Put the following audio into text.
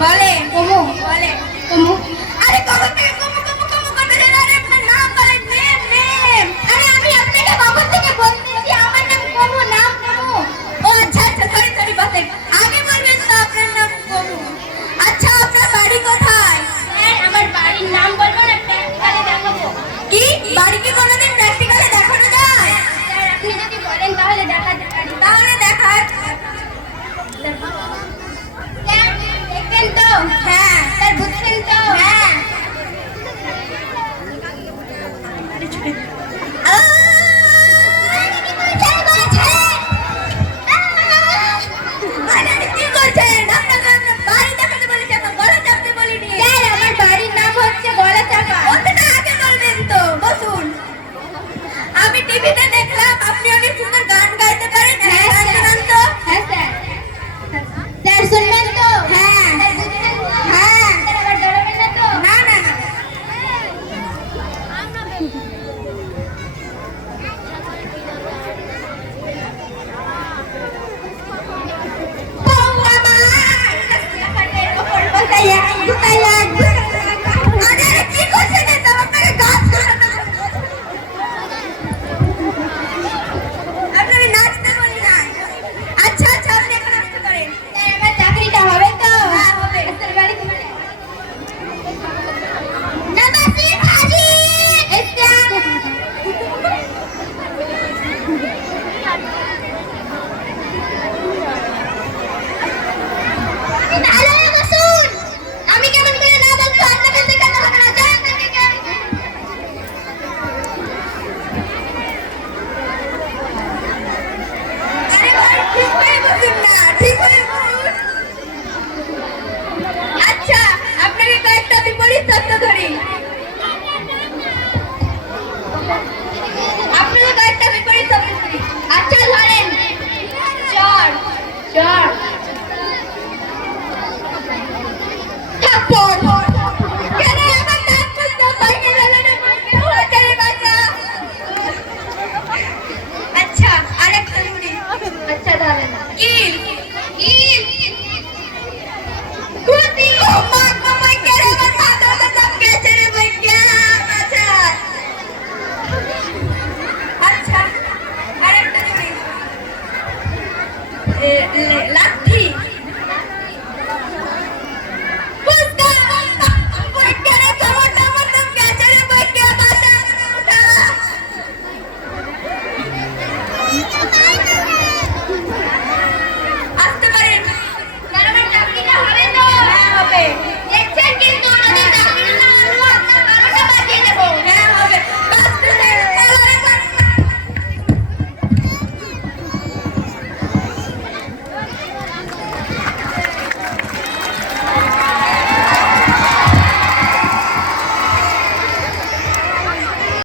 বলে কমু বলে কমু আরে কখন থেকে কমু কমু কমু করতে যায় আরে আপনার নাম বলেন নেম নেম আরে আমি আপনাকে কখন থেকে বলতেছি আমার নাম কমু, নাম কমু। ও আচ্ছা আচ্ছা সরি সরি বসেন আগে বলবেন তো আপনার নাম কমু আচ্ছা আপনার বাড়ি কোথায় স্যার আমার বাড়ির নাম বলবো না, প্র্যাকটিক্যালে দেখাবো। কি বাড়ি কি কোনোদিন প্র্যাকটিক্যালে দেখানো যায় স্যার আপনি যদি বলেন তাহলে দেখাতে পারি। তাহলে দেখান স্যার দেখেন তো? হ্যাঁ স্যার বুঝছেন তো? হ্যাঁ আরে কি করছেন আপনার বাড়ি দেখাতে বলেছি আপনার গলা চাপতে বলিনি স্যার আমার বাড়ির নাম হচ্ছে গলাচাপা। ওটা আগে বলবেন তো বসুন আমি টিভিতে দেখলাম আপনি অনেক সুন্দর গান গাইতে পারেন হ্যাঁ, গান স্যার। গান তো হ্যাঁ স্যার। স্যার শুনবেন তো? হ্যাঁ স্যার বুঝছেন তো? হ্যাঁ স্যার আবার ডরাবেন না তো? না না না আরে কি করছেন এটা আপনাকে গান শোনাতে আপনাকে নাচতে বলি না আচ্ছা আচ্ছা আপনি এখন আসতে পারেন স্যার আমার চাকরিটা হবে তো? হ্যাঁ হবে স্যার বাড়ি কোথায়? নবাসী হাজি ইসলাম। ভালো বসুন। আমি কেমন করে না বলবো আপনাদের দেখাতে হবে না, যান এখান থেকে। আরে ভাই ঠিক হয়ে বসুন না ঠিক হয়ে বসুন আচ্ছা আপনাকে কয়েকটা বিপরীত তথ্য ধরি আপনাকে কয়েকটা বিপরীত তথ্য ধরি আচ্ছা ধরেন। চর চর থাপ্পড় কেন আমার নাম বলতে বাইকে লাগানো কেউ আছে রে বাচ্চা আচ্ছা আরেকটা ধরি আচ্ছা ধরেন। কিল কিল কুতি ও মা মামা কে রে আমার মাথা তো সব গেছে রে ভাইয়া আচ্ছা আচ্ছা আরেকটা ধরি লাঠি